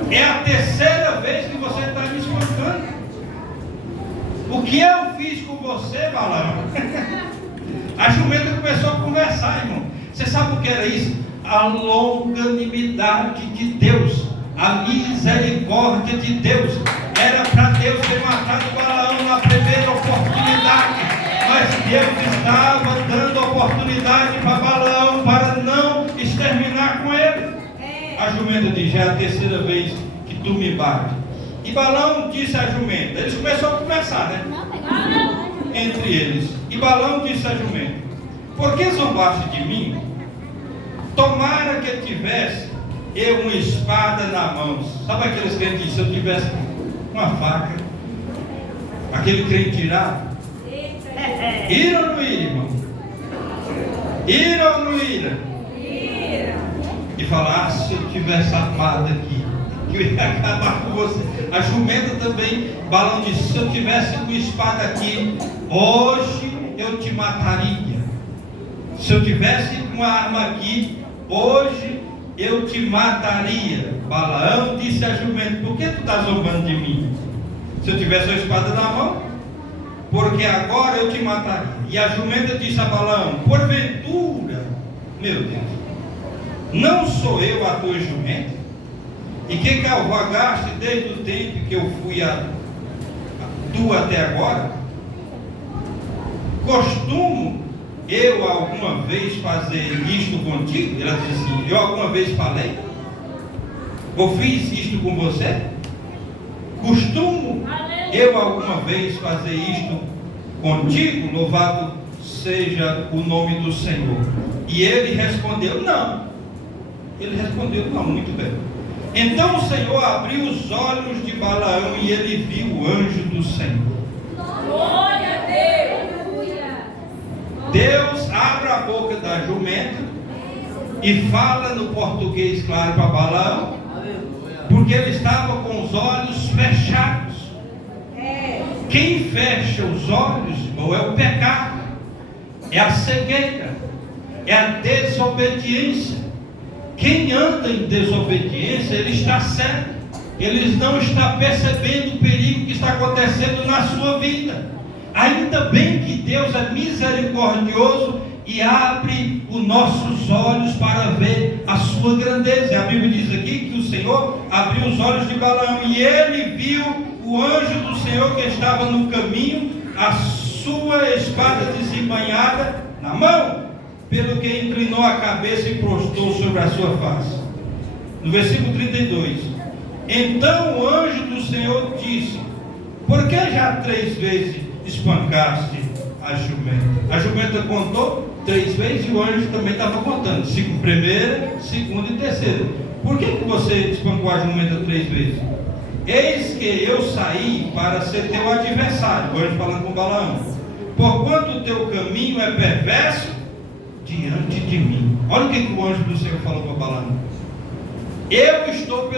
É a terceira vez que você está me espancando. O que eu fiz com você, Balaão? A jumenta começou a conversar, irmão. Você sabe o que era isso? A longanimidade de Deus, a misericórdia de Deus. Era para Deus ter matado Balaão na primeira oportunidade, mas Deus estava dando oportunidade para Balaão para não exterminar com ele. A jumenta diz: é a terceira vez que tu me bates. E Balaão disse à jumenta, eles começaram a conversar, né? Entre eles. E Balaão disse à jumenta: por que zombaste de mim? Tomara que eu tivesse uma espada na mão. Sabe aqueles crentes que dizem, se eu tivesse uma faca, aquele crente irá? Ira ou não ira, irmão? Ira ou não ira? E falar, se eu tivesse armado aqui, que eu ia acabar com você. A jumenta também, Balaão disse, se eu tivesse uma espada aqui, hoje eu te mataria. Se eu tivesse uma arma aqui, hoje eu te mataria. Balaão disse a jumenta, por que tu está zombando de mim? Se eu tivesse a espada na mão, porque agora eu te mataria. E a jumenta disse a Balaão, porventura, meu Deus, não sou eu a tua jumenta? E que cavalgaste desde o tempo que eu fui a tu até agora? Costumo eu alguma vez fazer isto contigo? Ela disse assim, eu alguma vez falei? Ou fiz isto com você? Costumo eu alguma vez fazer isto contigo? Louvado seja o nome do Senhor. E ele respondeu, não. Ele respondeu, não, muito bem. Então o Senhor abriu os olhos de Balaão e ele viu o anjo do Senhor. Glória a Deus. Deus abre a boca da jumenta e fala no português claro para Balaão, porque ele estava com os olhos fechados. Quem fecha os olhos, irmão, é o pecado, é a cegueira, é a desobediência. Quem anda em desobediência, ele está cego, ele não está percebendo o perigo que está acontecendo na sua vida. Ainda bem que Deus é misericordioso e abre os nossos olhos para ver a sua grandeza. A Bíblia diz aqui que o Senhor abriu os olhos de Balaão e ele viu o anjo do Senhor que estava no caminho, a sua espada desembainhada na mão, pelo que inclinou a cabeça e prostrou sobre a sua face. No versículo 32, então o anjo do Senhor disse, por que já 3 vezes espancaste a jumenta? A jumenta contou 3 vezes e o anjo também estava contando, primeira, segunda e terceira. Por que você espancou a jumenta 3 vezes? Eis que eu saí para ser teu adversário, o anjo falando com Balaão, porquanto o teu caminho é perverso diante de mim. Olha o que o anjo do Senhor falou para Balaão. Eu estou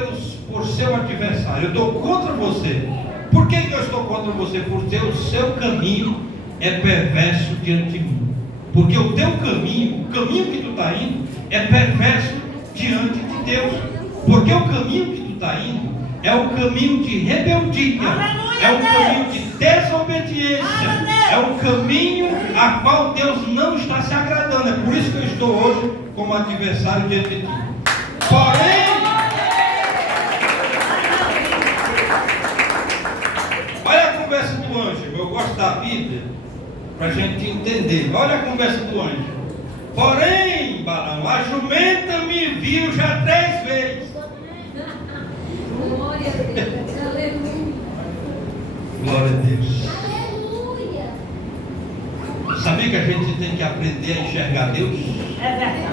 por seu adversário, eu estou contra você. Por que eu estou contra você? Porque o seu caminho é perverso diante de mim. Porque o teu caminho, o caminho que tu está indo, é perverso diante de Deus. Porque o caminho que tu está indo é um caminho de rebeldia, é um caminho de desobediência, é um caminho a qual Deus não está se agradando. É por isso que eu estou hoje como adversário diante de ti. Porém, olha a conversa do anjo. Eu gosto da Bíblia para a gente entender. Olha a conversa do anjo. Porém, Balaão, a jumenta me viu já 3 vezes. Glória a Deus. Aleluia. Glória a Deus. Aleluia. Sabia que a gente tem que aprender a enxergar Deus? É verdade.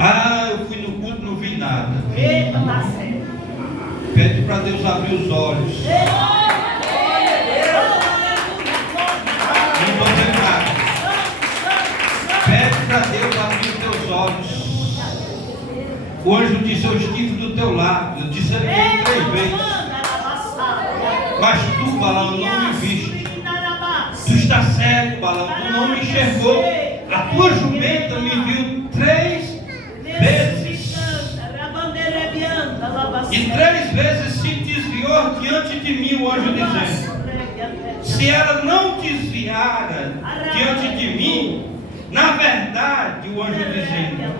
Ah, eu fui no culto e não vi nada. Eita, tá certo. Pede para Deus abrir os olhos. Não estou vendo nada. Pede para Deus abrir os teus olhos. O anjo disse, eu estive do teu lado. Eu disse ele 3 vezes. Mas tu, Balaão, não me viste. Tu está cego, Balaão, tu não me enxergou. A tua jumenta me viu 3 vezes. E 3 vezes se desviou diante de mim, o anjo dizendo. Se ela não desviara diante de mim, na verdade, o anjo dizendo,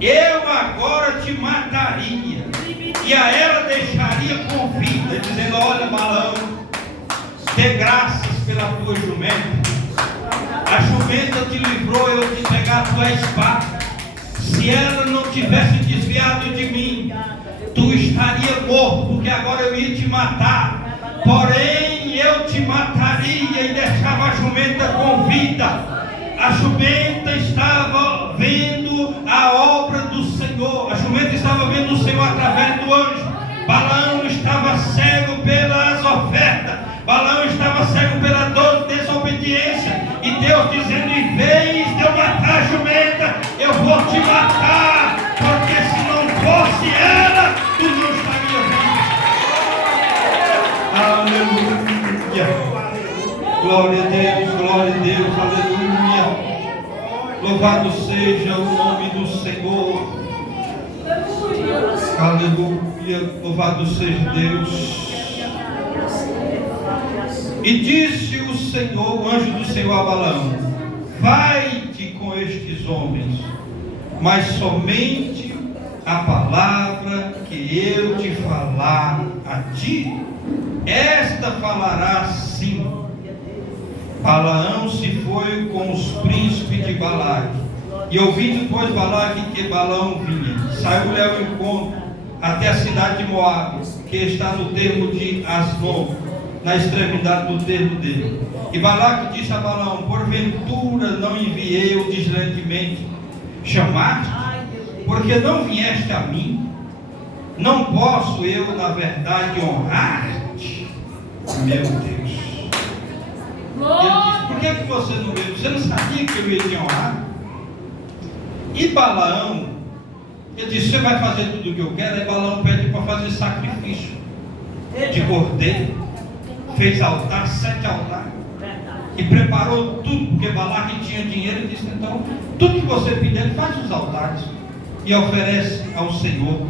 eu agora te mataria, e a ela deixaria com vida, dizendo, olha, Balaão, dê graças pela tua jumenta. A jumenta te livrou, eu te pegar a tua espada. Se ela não tivesse desviado de mim, tu estaria morto, porque agora eu ia te matar. Porém, eu te mataria e deixava a jumenta com vida. A jumenta estava vendo a obra do Senhor. A jumenta estava vendo o Senhor através do anjo. Balaão estava cego pelas ofertas. Balaão estava cego pela dor de desobediência. E Deus dizendo: em vez de eu matar a jumenta, eu vou te matar. Porque se não fosse ela, tu não estaria vivo. Aleluia. Glória a Deus, aleluia. Louvado seja o nome do Senhor. Aleluia, louvado seja Deus. E disse o Senhor, o anjo do Senhor a Balaão: vai-te com estes homens, mas somente a palavra que eu te falar a ti, esta falará sim. Balaão se foi com os príncipes de Balaque, e ouvindo depois Balaque que Balaão vinha, saiu-lhe ao encontro até a cidade de Moabe, que está no termo de Asnon, na extremidade do termo dele. E Balaque disse a Balaão: porventura não enviei-o distantemente chamar-te, porque não vieste a mim? Não posso eu, na verdade, honrar-te? Meu Deus. Ele disse: por que você não veio? Você não sabia que eu ia te honrar? E Balaão, ele disse: você vai fazer tudo o que eu quero? Aí Balaão pede para fazer sacrifício de cordeiro. Fez altar, 7 altares. E preparou tudo, porque Balaque tinha dinheiro. E disse: então, tudo que você pedir, ele faz os altares e oferece ao Senhor.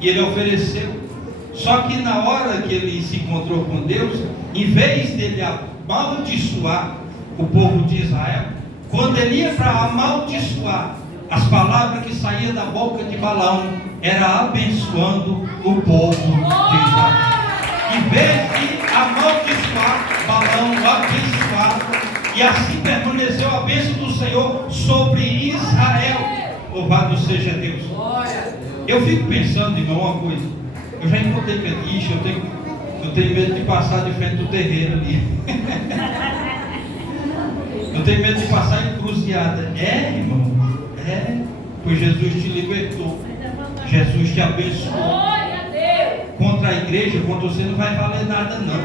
E ele ofereceu. Só que na hora que ele se encontrou com Deus, em vez dele amaldiçoar o povo de Israel, quando ele ia para amaldiçoar, as palavras que saíam da boca de Balaão era abençoando o povo de Israel. Em vez de amaldiçoar, Balaão abençoava, e assim permaneceu a bênção do Senhor sobre Israel. Louvado seja Deus. Eu fico pensando, irmão, uma coisa. Eu já encontrei fetiche, eu tenho medo de passar de frente do terreiro ali. Eu tenho medo de passar encruzilhada. É, irmão, pois Jesus te libertou, Jesus te abençoou. Contra a igreja, contra você, não vai valer nada não.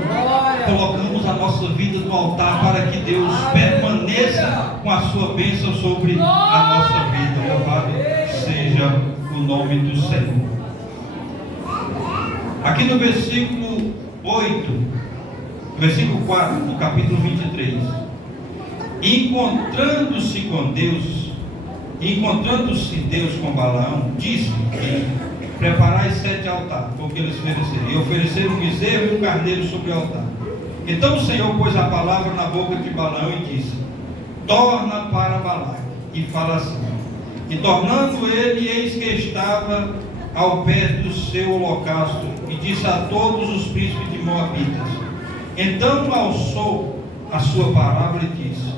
Colocamos a nossa vida no altar para que Deus permaneça com a sua bênção sobre a nossa vida. Louvado seja o nome do Senhor. Aqui no versículo 8, versículo 4 do capítulo 23, encontrando-se Deus com Balaão, disse-lhe: preparai 7 altares, foi o que eles ofereceram, e ofereceram um bezerro e um carneiro sobre o altar. Então o Senhor pôs a palavra na boca de Balaão e disse: torna para Balaque e fala assim. E tornando ele, eis que estava ao pé do seu holocausto, e disse a todos os príncipes de Moabitas. Então alçou a sua palavra e disse: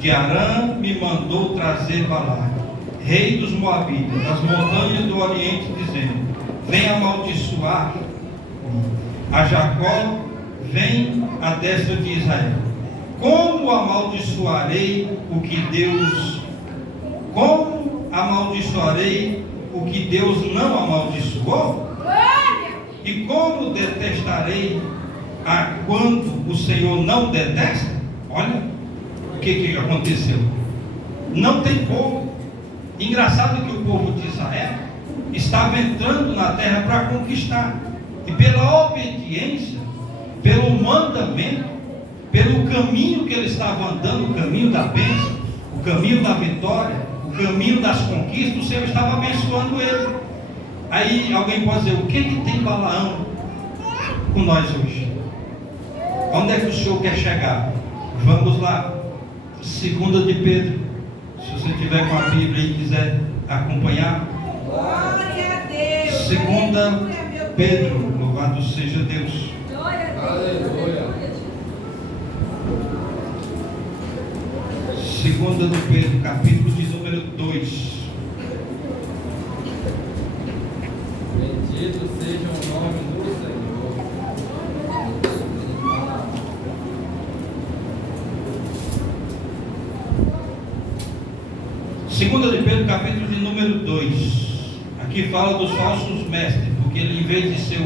de Arã me mandou trazer Balaque, rei dos Moabitas, das montanhas do Oriente, dizendo: vem amaldiçoar a Jacó, vem à destra de Israel. Como amaldiçoarei o que Deus não amaldiçoou? E como detestarei quando o Senhor não detesta? Olha o que aconteceu. Não tem como. Engraçado que o povo de Israel estava entrando na terra para conquistar, e pela obediência, pelo mandamento, pelo caminho que ele estava andando, o caminho da bênção, o caminho da vitória, o caminho das conquistas, o Senhor estava abençoando ele. Aí alguém pode dizer: o que tem Balaão com nós hoje? Onde é que o Senhor quer chegar? Vamos lá, 2 de Pedro. Se você tiver com a Bíblia e quiser acompanhar, Glória a Deus. 2 Pedro, louvado seja Deus. Glória a Deus. Aleluia. 2 de Pedro, capítulo de número 2. Bendito seja o nome do Senhor. Segunda de Pedro, capítulo de número 2. Aqui fala dos falsos mestres, porque ele, em vez de ser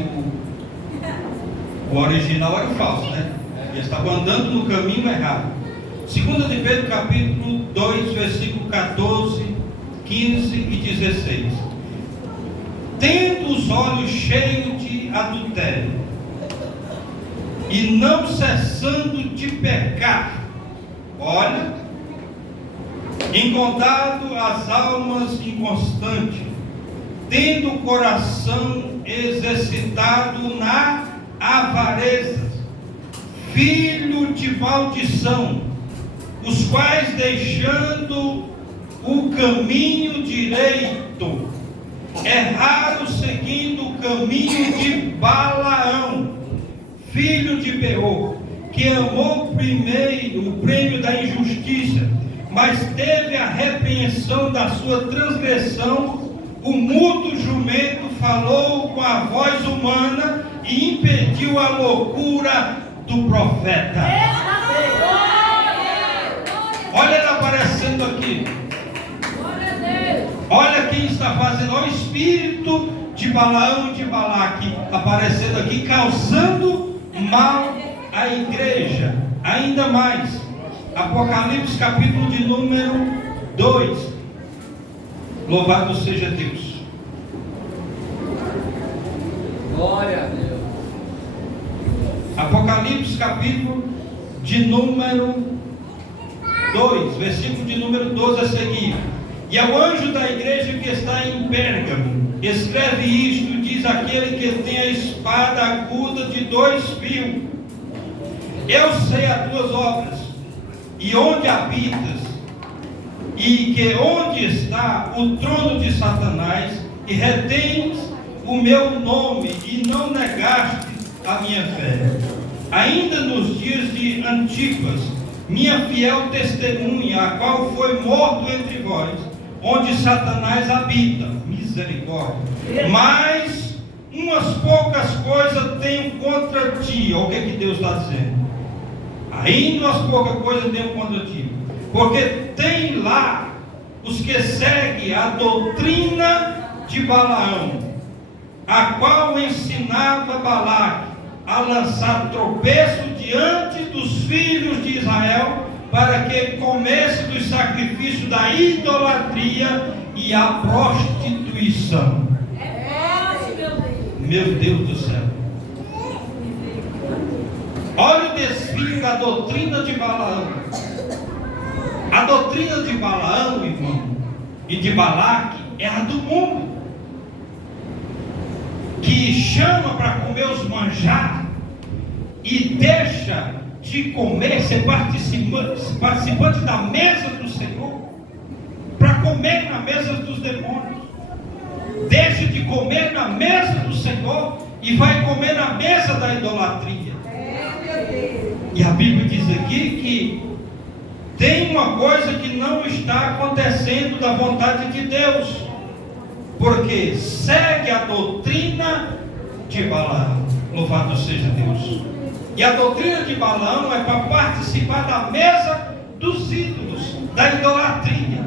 o original, era o falso, né? Ele estava andando no caminho errado. Segunda de Pedro, capítulo 2, versículo 14, 15 e 16. Tendo os olhos cheios de adultério, e não cessando de pecar, olha, encontrado as almas inconstantes, tendo o coração exercitado na avareza, filho de maldição, os quais, deixando o caminho direito, erraram seguindo o caminho de Balaão, filho de Beor, que amou primeiro o prêmio da injustiça, mas teve a repreensão da sua transgressão. O mudo jumento falou com a voz humana e impediu a loucura do profeta. Olha ele aparecendo aqui. Olha quem está fazendo. Olha o espírito de Balaão e de Balaque aparecendo aqui, causando mal à igreja. Ainda mais. Apocalipse capítulo de número 2. Louvado seja Deus. Glória a Deus. Apocalipse capítulo de número 2, versículo de número 12 a seguir. E ao anjo da igreja que está em Pérgamo, escreve isto, diz aquele que tem a espada aguda de 2 fios: eu sei as tuas obras, e onde habitas, e que onde está o trono de Satanás, e retens o meu nome, e não negaste a minha fé. Ainda nos dias de Antipas, minha fiel testemunha, a qual foi morto entre vós, onde Satanás habita, misericórdia. Mas umas poucas coisas tenho contra ti. Olha o que Deus está dizendo. Ainda umas poucas coisas tenho contra ti, porque tem lá os que seguem a doutrina de Balaão, a qual ensinava Balaque a lançar tropeço diante dos filhos de Israel, para que comesse dos sacrifícios da idolatria e a prostituição. Meu Deus do céu. Olha o desvio da doutrina de Balaão. A doutrina de Balaão, irmão, e de Balaque é a do mundo, que chama para comer os manjar e deixa de comer, ser participante da mesa do Senhor, para comer na mesa dos demônios. Deixa de comer na mesa do Senhor e vai comer na mesa da idolatria. E a Bíblia diz aqui que tem uma coisa que não está acontecendo da vontade de Deus, porque segue a doutrina de Balaão. Louvado seja Deus. E a doutrina de Balaão é para participar da mesa dos ídolos, da idolatria.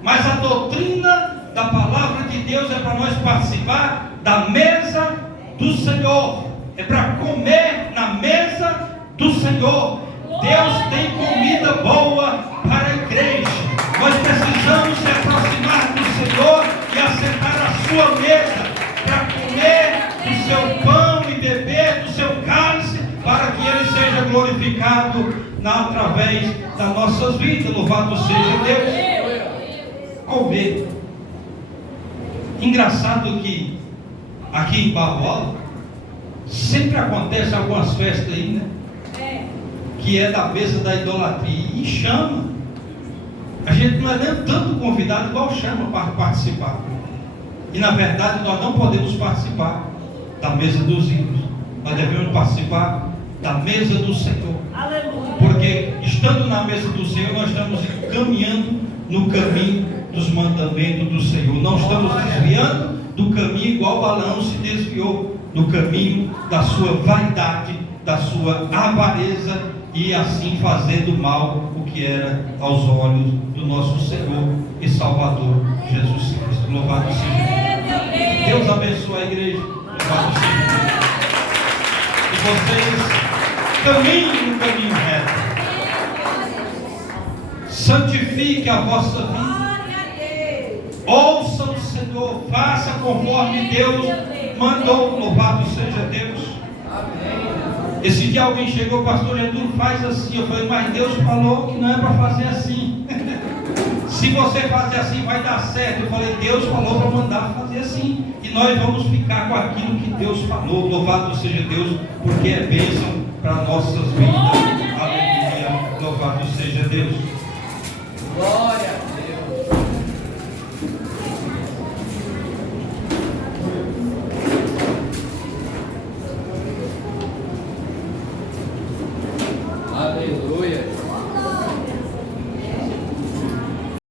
Mas a doutrina da palavra de Deus é para nós participar da mesa do Senhor. É para comer na mesa do Senhor. Deus tem comida boa para a igreja. Nós precisamos se aproximar do Senhor e assentar à sua mesa para comer do seu pão e beber do seu cálice, para que Ele seja glorificado através das nossas vidas. Louvado seja Deus. Comer. Engraçado que aqui em Barro Alto sempre acontece algumas festas aí, né? Que é da mesa da idolatria, e chama. A gente não é nem tanto convidado igual chama para participar. E na verdade nós não podemos participar da mesa dos ídolos. Nós devemos participar da mesa do Senhor. Aleluia. Porque estando na mesa do Senhor, nós estamos caminhando no caminho dos mandamentos do Senhor. Não estamos desviando do caminho igual igual Balaão se desviou do caminho da sua vaidade, da sua avareza, e assim fazendo mal o que era aos olhos do nosso Senhor e Salvador Jesus Cristo. Louvado seja Deus. Deus abençoe a igreja. Louvado seja Deus. E vocês caminhem no caminho reto. Santifique a vossa vida. Ouça o Senhor, faça conforme Deus mandou. Louvado seja Deus. Esse dia alguém chegou, pastor Getúlio, faz assim. Eu falei, mas Deus falou que não é para fazer assim. Se você fazer assim vai dar certo. Eu falei, Deus falou para mandar fazer assim, e nós vamos ficar com aquilo que Deus falou. Louvado seja Deus, porque é bênção para nossas vidas. Aleluia, louvado seja Deus. Glória.